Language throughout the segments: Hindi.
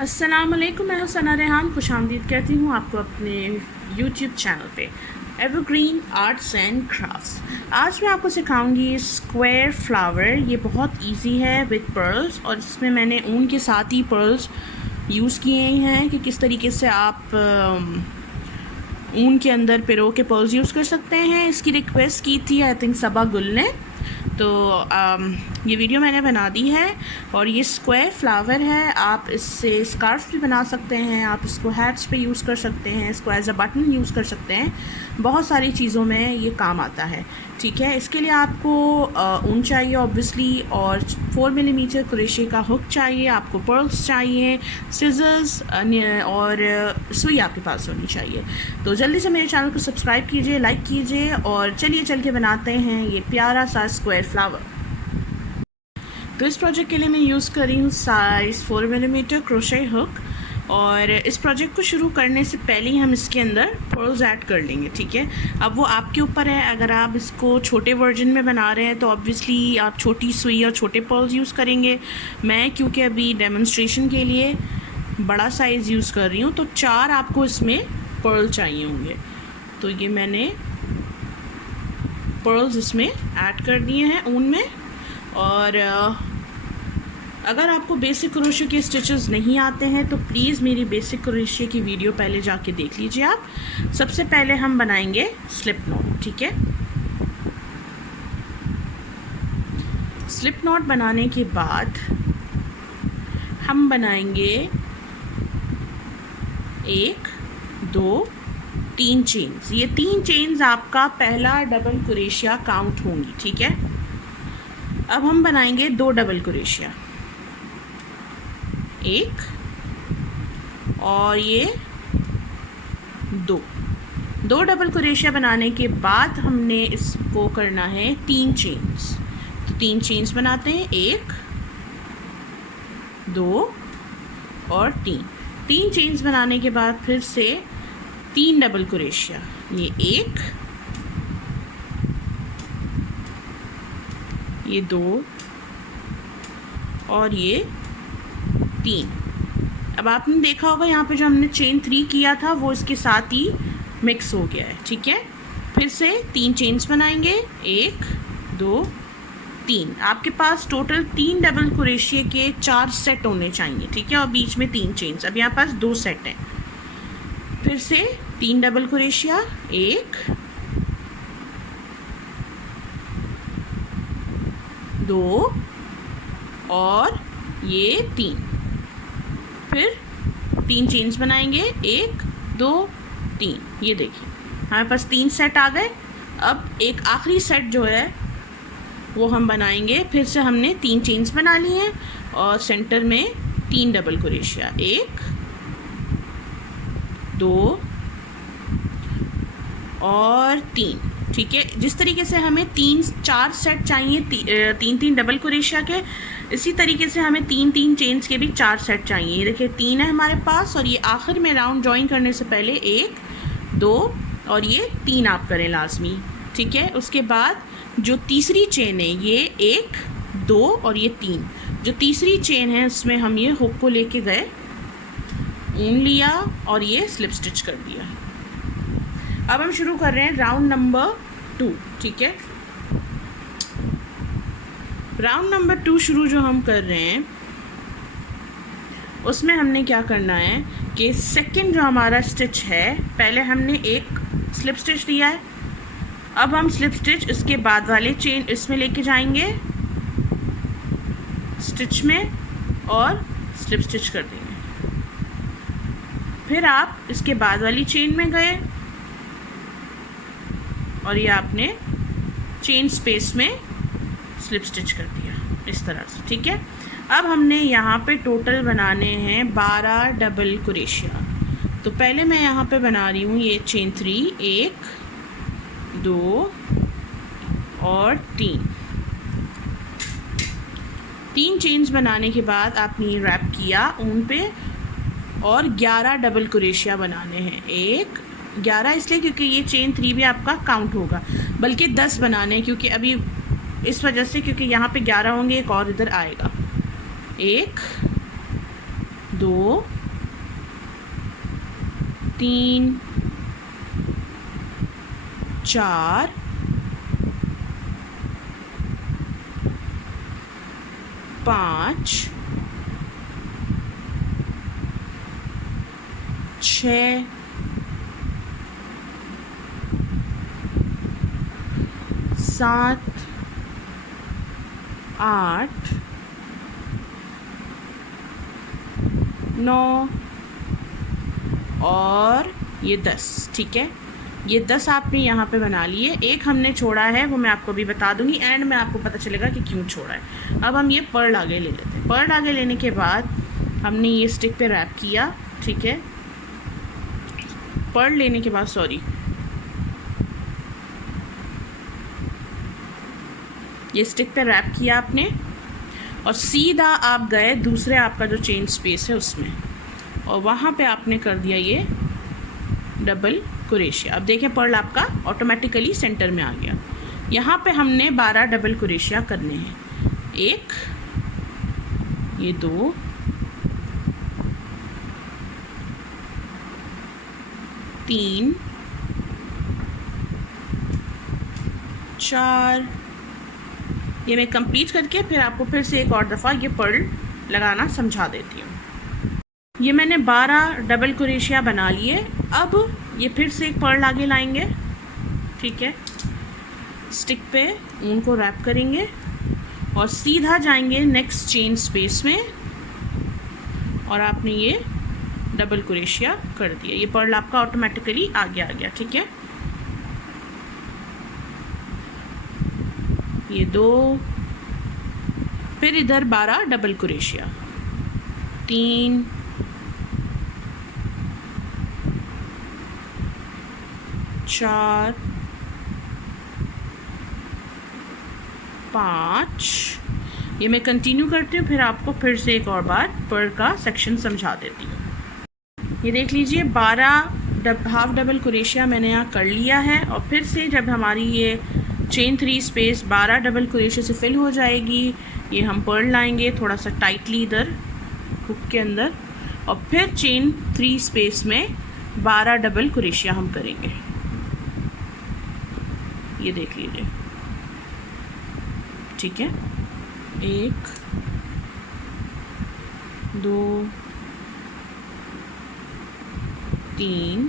अस्सलामुअलैकुम, मैं हूं सना रेहान। खुशामदीद कहती हूं आपको अपने यूट्यूब चैनल पे एवरग्रीन आर्ट्स एंड क्राफ्ट्स। आज मैं आपको सिखाऊंगी स्क्वायर फ्लावर। ये बहुत इजी है विद पर्ल्स, और इसमें मैंने ऊन के साथ ही पर्ल्स यूज़ किए हैं कि किस तरीके से आप ऊन के अंदर पिरो के पर्ल्स यूज़ कर सकते हैं। इसकी रिक्वेस्ट की थी आई थिंक सबा गुल ने, तो ये वीडियो मैंने बना दी है। और ये स्क्वायर फ्लावर है, आप इससे स्कार्फ भी बना सकते हैं, आप इसको हैट्स पे यूज़ कर सकते हैं, इसको एज अ बटन यूज़ कर सकते हैं, बहुत सारी चीज़ों में ये काम आता है। ठीक है, इसके लिए आपको ऊन चाहिए ऑब्वियसली, और 4 मिलीमीटर क्रोशे का हुक चाहिए, आपको पर्ल्स चाहिए, सिजर्स और सुई आपके पास होनी चाहिए। तो जल्दी से मेरे चैनल को सब्सक्राइब कीजिए, लाइक कीजिए, और चलिए चल के बनाते हैं ये प्यारा सा स्क्वायर फ्लावर। तो इस प्रोजेक्ट के लिए मैं यूज़ कर रही हूँ साइज़ 4 मिलीमीटर क्रोशे हुक। और इस प्रोजेक्ट को शुरू करने से पहले ही हम इसके अंदर पर्ल्स ऐड कर लेंगे। ठीक है, अब वो आपके ऊपर है। अगर आप इसको छोटे वर्जन में बना रहे हैं तो ऑब्वियसली आप छोटी सुई और छोटे पर्ल्स यूज़ करेंगे। मैं क्योंकि अभी डेमोन्स्ट्रेशन के लिए बड़ा साइज़ यूज़ कर रही हूँ, तो 4 आपको इसमें पर्ल चाहिए होंगे। तो ये मैंने पर्ल्स इसमें ऐड कर दिए हैं ऊन में। और अगर आपको बेसिक क्रोशे के स्टिचेस नहीं आते हैं तो प्लीज़ मेरी बेसिक क्रोशे की वीडियो पहले जाके देख लीजिए आप। सबसे पहले हम बनाएंगे स्लिप नॉट। ठीक है, स्लिप नॉट बनाने के बाद हम बनाएंगे 1 2 3 चेन्स। ये 3 चेन्स आपका पहला डबल क्रोशिया काउंट होंगी। ठीक है, अब हम बनाएंगे 2 डबल क्रोशिया, 1 और ये 2 डबल क्रोशिया बनाने के बाद हमने इसको करना है 3 चेन्स। तो 3 चेन्स बनाते हैं, 1 2 और 3 चेन्स बनाने के बाद फिर से 3 डबल क्रोशिया, ये 1 ये 2 और ये 3। अब आपने देखा होगा यहाँ पे जो हमने चेन 3 किया था वो इसके साथ ही मिक्स हो गया है। ठीक है, फिर से 3 चेन्स बनाएंगे, 1 2 3। आपके पास टोटल 3 डबल क्रोशिया के 4 सेट होने चाहिए। ठीक है, और बीच में 3 चेन्स। अब यहाँ पास 2 सेट हैं। फिर से 3 डबल क्रोशिया, 1 2 और ये 3। फिर 3 चेन्स बनाएंगे, 1 2 3। ये देखिए हमारे पास 3 सेट आ गए। अब एक आखिरी सेट जो है वो हम बनाएंगे। फिर से हमने 3 चेन्स बना ली हैं और सेंटर में 3 डबल क्रोशिया, 1 2 और 3। ठीक है, जिस तरीके से हमें 4 सेट चाहिए 3 डबल क्रोशिया के, इसी तरीके से हमें 3 चेन्स के भी 4 सेट चाहिए। ये देखिए 3 है हमारे पास, और ये आखिर में राउंड जॉइन करने से पहले 1 2 और ये 3 आप करें लाजमी। ठीक है, उसके बाद जो तीसरी चेन है ये 1 2 और ये 3, जो तीसरी चेन है उसमें हम ये हुक को लेके गए, ऊन लिया और ये स्लिप स्टिच कर दिया। अब हम शुरू कर रहे हैं राउंड नंबर 2। ठीक है, राउंड नंबर 2 शुरू जो हम कर रहे हैं उसमें हमने क्या करना है कि सेकंड जो हमारा स्टिच है, पहले हमने एक स्लिप स्टिच दिया है, अब हम स्लिप स्टिच इसके बाद वाले चेन इसमें लेके जाएंगे स्टिच में और स्लिप स्टिच कर देंगे। फिर आप इसके बाद वाली चेन में गए और ये आपने चेन स्पेस में स्लिप स्टिच कर दिया इस तरह से। ठीक है, अब हमने यहाँ पे टोटल बनाने हैं 12 डबल क्रोशिया। तो पहले मैं यहाँ पे बना रही हूँ ये चेन 3, 1 2 और 3 चेन्स बनाने के बाद आपने ये रैप किया ऊन पे, और 11 डबल क्रोशिया बनाने हैं। 11 इसलिए क्योंकि ये चेन 3 भी आपका काउंट होगा, बल्कि 10 बनाने हैं क्योंकि अभी इस वजह से, क्योंकि यहाँ पे 11 होंगे, एक और इधर आएगा। 1 2 3 4 5 6 7 8 9 और ये 10। ठीक है, ये 10 आपने यहाँ पे बना लिए। एक हमने छोड़ा है, वो मैं आपको अभी बता दूंगी, एंड में आपको पता चलेगा कि क्यों छोड़ा है। अब हम ये पर्ल आगे ले लेते हैं। पर्ल आगे लेने के बाद हमने ये स्टिक पे रैप किया। ठीक है, पर्ल लेने के बाद ये स्टिक पे रैप किया आपने, और सीधा आप गए दूसरे आपका जो चेन स्पेस है उसमें, और वहाँ पे आपने कर दिया ये डबल क्रोशिया। अब देखें पर्ल आपका ऑटोमेटिकली सेंटर में आ गया। यहाँ पे हमने 12 डबल क्रोशिया करने हैं। 1, ये 2, 3, 4, ये मैं कंप्लीट करके फिर आपको फिर से एक और दफ़ा ये पर्ल लगाना समझा देती हूँ। ये मैंने 12 डबल क्रोशिया बना लिए। अब ये फिर से एक पर्ल आगे लाएंगे। ठीक है, स्टिक पे ऊन को रैप करेंगे और सीधा जाएंगे नेक्स्ट चेन स्पेस में, और आपने ये डबल क्रोशिया कर दिया। ये पर्ल आपका ऑटोमेटिकली आगे आ गया। ठीक है, ये 2, फिर इधर 12 डबल क्रोशिया, 3, 4, 5, ये मैं कंटिन्यू करती हूँ, फिर आपको फिर से एक और बार पर्ल का सेक्शन समझा देती हूँ। ये देख लीजिए 12 हाफ डबल क्रोशिया मैंने यहाँ कर लिया है, और फिर से जब हमारी ये चेन 3 स्पेस 12 डबल क्रोशिया से फिल हो जाएगी, ये हम पर्ल लाएंगे थोड़ा सा टाइटली इधर हुक के अंदर, और फिर चेन 3 स्पेस में 12 डबल क्रोशिया हम करेंगे। ये देख लीजिए। ठीक है, 1 2 3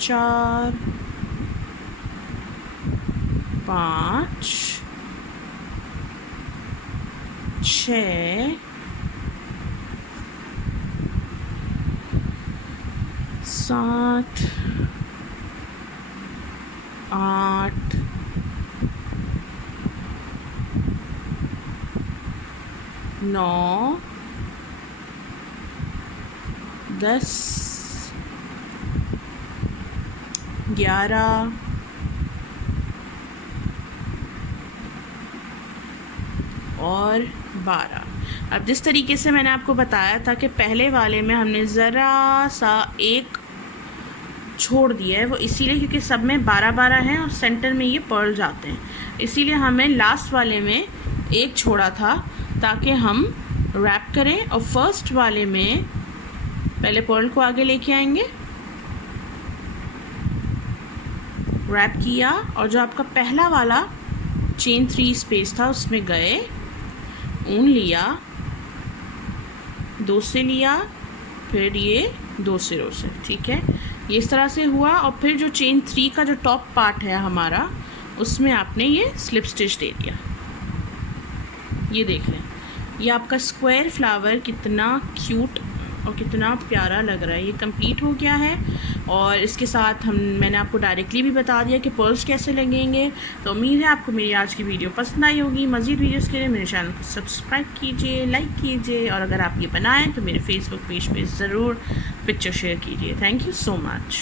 4 5 6 7 8 9 10 11 और 12। अब जिस तरीके से मैंने आपको बताया था कि पहले वाले में हमने ज़रा सा एक छोड़ दिया है, वो इसीलिए क्योंकि सब में 12-12 हैं और सेंटर में ये पर्ल जाते हैं, इसीलिए हमें लास्ट वाले में एक छोड़ा था ताकि हम रैप करें। और फर्स्ट वाले में पहले पर्ल को आगे लेके आएंगे, रैप किया, और जो आपका पहला वाला चेन 3 स्पेस था उसमें गए, ऊन लिया, 2 से लिया, फिर ये 2 सिरों से। ठीक है, ये इस तरह से हुआ, और फिर जो चेन 3 का जो टॉप पार्ट है हमारा, उसमें आपने ये स्लिप स्टिच दे दिया। ये देख लें, ये आपका स्क्वायर फ्लावर कितना क्यूट और कितना प्यारा लग रहा है। ये कंप्लीट हो गया है, और इसके साथ मैंने आपको डायरेक्टली भी बता दिया कि पर्ल्स कैसे लगेंगे। तो उम्मीद है आपको मेरी आज की वीडियो पसंद आई होगी। मज़ीद वीडियोस के लिए मेरे चैनल को सब्सक्राइब कीजिए, लाइक कीजिए, और अगर आप ये बनाएं तो मेरे फेसबुक पेज पे ज़रूर पिक्चर शेयर कीजिए। Thank you so much.